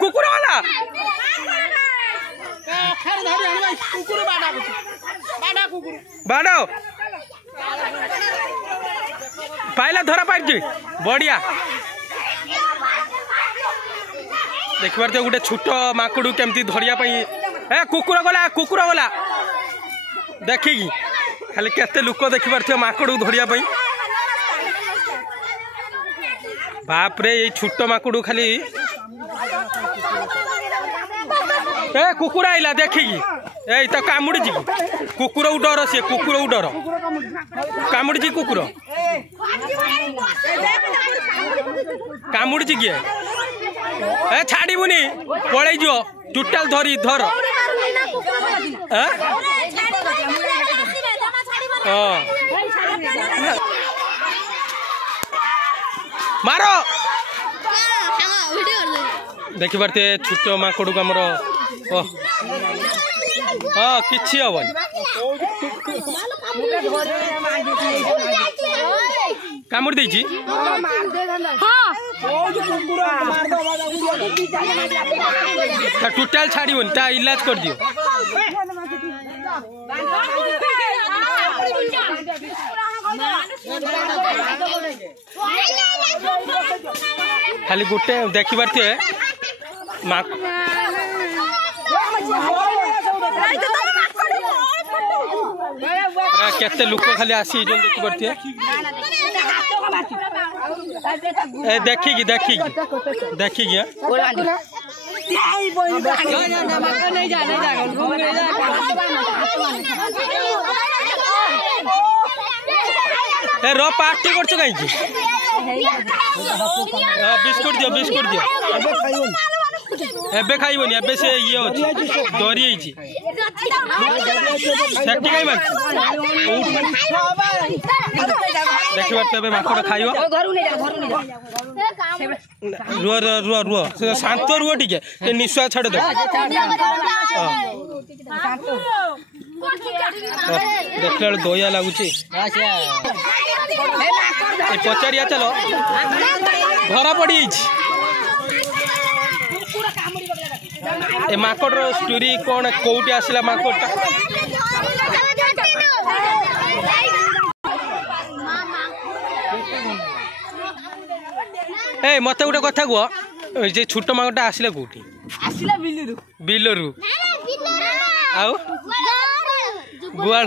कुकुर वाला बाड़ पाइला धरा पाई बढ़िया देख पारे गोटे छोट माकुड़ केमती धरिया ए कुकुर गला देखिकी खाली केते लोक देखि पारे माकुड़ धरिया बाप रे ये छोट माकुड़ खाली ए कुकुर आइला देखिकी ए तो कामुड़ी कुकुर डर सी कुकुर डर कामुड़ी कुकुर कामुड़ी किए ए छाड़बुनि पड़े जो टोटाल धरी धर मारो देखी पारे छोट माकड़ को आमर हाँ किसी हेनी कामुड़ देछि टोटाल छाड़बन ता इलाज कर दियो खाली गोटे देखी पारे केते लोक खाली आसी देखी पारे देखिकी रो पार्टी कर कहीं बिस्कुट दियो एबे खाइबनी एबे से ये अछि डरी छी सेठी खाइ मार देखि बात माकड़ खाइबो रुआ से शांत रुआ टिके निश्वास छाड़ दे देखला दया लागुची पचारिया चलो धरा पड़ी ए माकड़ स्टोरी कौन कौटी आसला माकड़ ए मत गोटे कथा कह जे छोट माकड़ आसला कौटी बिलरू आउ गुआल